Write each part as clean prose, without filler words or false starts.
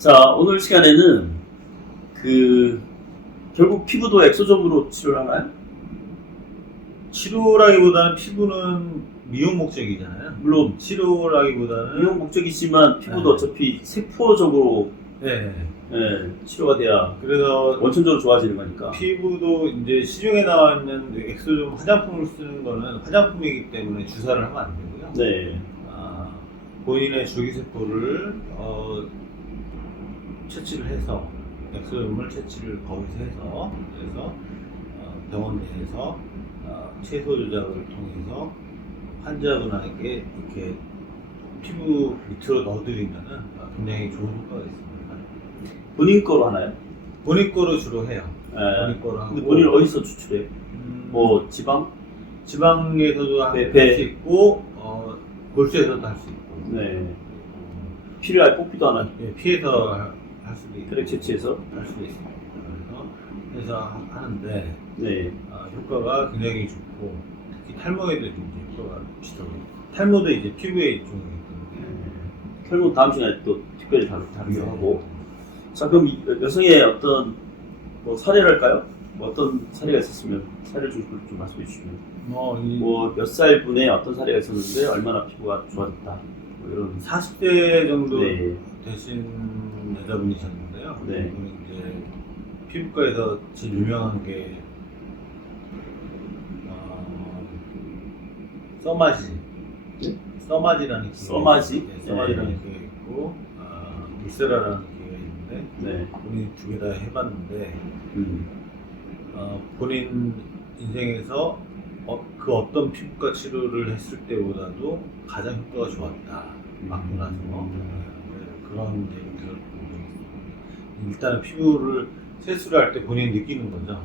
자, 오늘 시간에는 결국 피부도 엑소점으로 치료를 하나요? 치료라기보다는 피부는 미용 목적이잖아요. 물론 치료라기보다는 미용 목적이지만 피부도 네. 어차피 세포적으로 네. 치료가 돼야 그래서 원천적으로 좋아지는 거니까. 피부도 이제 시중에 나와 있는 엑소점 화장품을 쓰는 거는 화장품이기 때문에 주사를 하면 안 되고요. 네. 본인의 줄기세포를 채취를 해서 엑소점을 채취를 거기서 해서 그래서 병원 내에서 채소 조작을 통해서 환자분에게 이렇게 피부 밑으로 넣어드리면은 굉장히 좋은 효과가 있습니다. 본인 거로 하나요? 본인 거로 주로 해요. 네. 본인 거로 하고. 근데 본인 어디서 추출해요? 뭐 지방? 지방에서도 할 배. 수 있고 골수에서도 할 수 있고. 네. 피를 아예 뽑기도 하나요? 예, 피해서 할 수도 있고. 혈액 채취해서? 할 수도 있습니다. 그래서 하는데 네. 효과가 굉장히 좋고 특히 탈모에도 이제 효과가 좋더라고요. 탈모도 이제 피부의 일종이기 때문에. 결국 다음 시간에 또 특별히 다루기로 네. 하고. 자, 그럼 여성의 어떤 사례랄까요? 어떤 사례가 있었으면 사례를 좀 말씀해 주시면. 몇 살 분의 어떤 사례가 있었는데 얼마나 피부가 좋아졌다. 이런. 40대 정도 네. 되신 여자분이셨는데요. 네. 이분은 이제 피부과에서 제일 유명한 게 써마지. 네? 써마지라는 기계. 써마지? 네, 써마지라는 네. 기계가 있고 울세라라는 기계가 있는데 네. 본인이 두 개 다 해봤는데 음. 본인 인생에서 그 어떤 피부과 치료를 했을 때보다도 가장 효과가 좋았다. 맞고 나서 그런 얘기를 들었고 일단은 피부를 세수를 할 때 본인이 느끼는 거죠.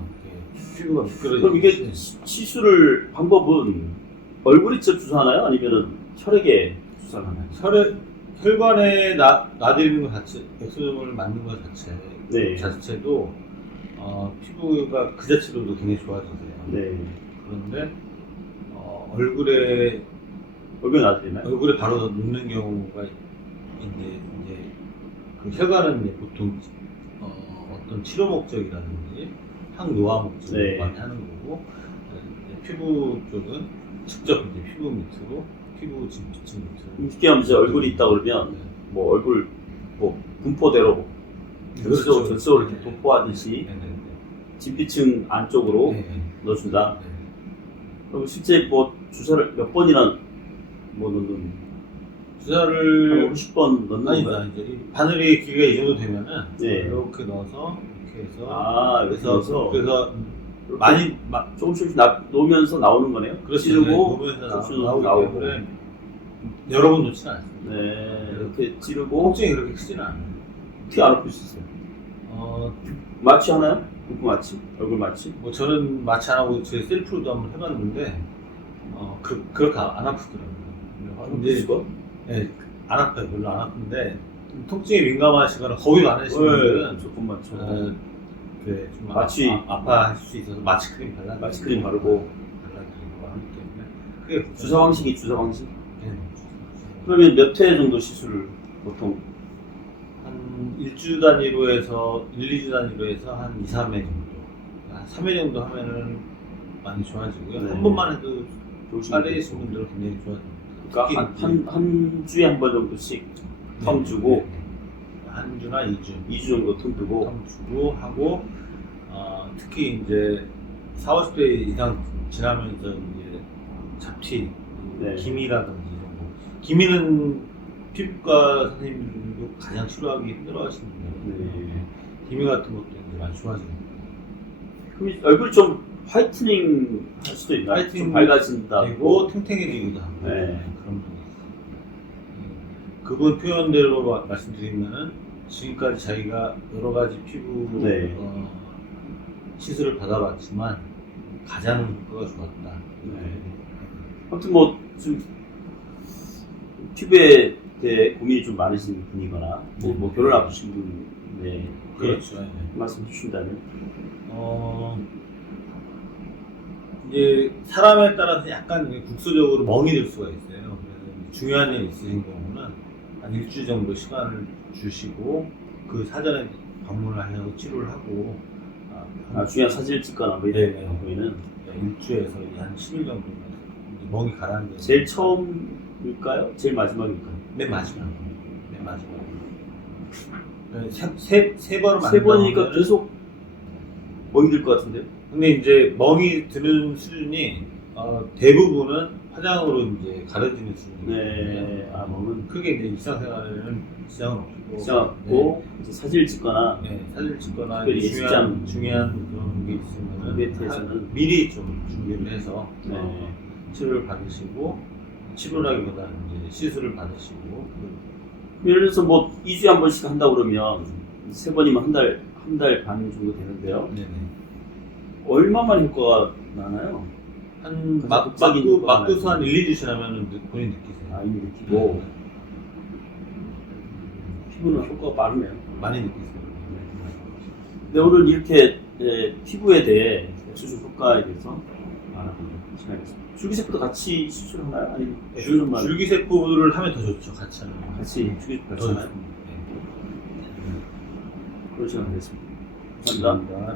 피부가 미끄러지고. 그럼 이게 시술을 방법은 얼굴에 직접 주사하나요? 아니면은 혈액에 주사를 하나요? 혈관에 놔드리는 것 자체, 엑소점을 맞는 것 자체, 네. 자체도 피부가 그 자체로도 굉장히 좋아지세요. 네. 그런데 얼굴에 놔드리나요? 얼굴에 바로 눕는 경우가 이제 그 혈관은 이제 보통 어떤 치료 목적이라든지 항노화 목적으로 네. 많이 하는 거고 이제 피부 쪽은 직접 이제 피부 밑으로 피부 진피층 밑으로 쉽게 하면 이제 얼굴이 있다 그러면 얼굴 분포대로 전체적으로 이렇게 도포하듯이 진피층 안쪽으로 넣어준다. 네. 그럼 실제 주사를 몇 번이나 넣는? 주사를 50번 넣는 건가요? 아니다. 이제 바늘이 길이가 이 정도 되면은 네. 이렇게 넣어서 이렇게 해서 그래서 많이 조금씩 놓으면서 나오는 거네요. 찌르고 보면서 나오고. 때문에 여러 번 놓지는 않습니다. 네, 이렇게 찌르고. 통증이 그렇게 크지는 않아요. 어떻게 안 아플 수 있어요? 마취 하나요? 붓고 마취? 얼굴 마취? 저는 마취 안 하고 제 셀프로도 한번 해봤는데 그렇게 안 아프더라고요. 근데 네, 안 아파요. 별로 안 아픈데 통증에 민감하시거나 겁이 많으신 분들은 조금 맞죠. 좀 마취 아파할 수 있어서 마취크림 발라드리고 마취크림 바르고 하기 때문에 주사 방식이 주사 방식? 네. 그러면 몇 회 정도 시술을 보통? 한 1주 단위로 해서 1, 2주 단위로 해서 한 2, 3회 정도 한 3회 정도 하면은 많이 좋아지고요. 네. 한 번만 해도 좋으신 빠르신 분들은 굉장히 좋아집니다. 그러니까 한 주에 한 번 정도씩 텀 주고 한 주나 2주 2주 정도 텀 두고 주고 하고 특히 이제 40, 50대 이상 지나면서 이제 잡티, 네. 기미라든지 이런 거. 기미는 피부과 선생님들도 가장 치료하기 힘들어하시는 분들. 네. 기미 같은 것도 이제 많이 좋아집니다. 그럼 얼굴 좀 화이트닝 할 수도 있나요? 화이트닝 좀 밝아진다. 그리고 탱탱해지기도 하고 네. 그런 분이 있어요. 그분 표현대로 말씀드리면은 지금까지 자기가 여러 가지 피부 네. 시술을 받아봤지만 가장 효과가 좋았다. 네. 아무튼 좀 피부에 대해 고민이 좀 많으신 분이거나 결혼 앞두신 분에 그렇죠. 네. 말씀 주신다면 이제 사람에 따라서 약간 국소적으로 멍이 들 수가 있어요. 그래서 중요한 일 있으신 경우는 한 일주일 정도 시간을 주시고 그 사전에 방문을 해서 치료를 하고 중요한 사진을 찍거나 뭐 이런 네. 경우에는 일주에서 한 10일 정도 멍이 가라앉는 제일 처음일까요? 제일 마지막일까요? 맨 마지막 세 번을 세 번이니까 만나면은 계속 멍이 들 것 같은데요? 근데 이제 멍이 드는 수준이 대부분은 화장으로 이제 가려지는 수준이에요. 네, 멍은 크게 이제 일상생활에는 지장은 없고 시작하고 이제 사진을 찍거나 사진을 찍거나 특별히 이제 예식장 중요한 그런 게 있으면은 이벤트에서는 미리 좀 준비를 해서 네. 치료를 받으시고 치료라기보다는 이제 시술을 받으시고 예를 들어서 뭐 2주에 한 번씩 한다 그러면 세 번이면 한 달 반 정도 되는데요. 네네. 얼마만 효과가 나나요? 한 극적인 효과가 막도수 한 나요. 1, 2주 지나면은 본인 느끼세요. 이미 느끼고 피부는 효과가 빠르네요. 많이 느끼세요. 근데 오늘 이렇게 피부에 대해 수술 효과에 대해서 알아보도록 하겠습니다. 줄기세포도 같이 수술하나요? 아니면 수술만 줄기세포를 하면 더 좋죠. 같이 하는 거. 같이 줄기세포 더 하나요? 좋습니다. 그런 시간 되겠습니다. 감사합니다. 감사합니다.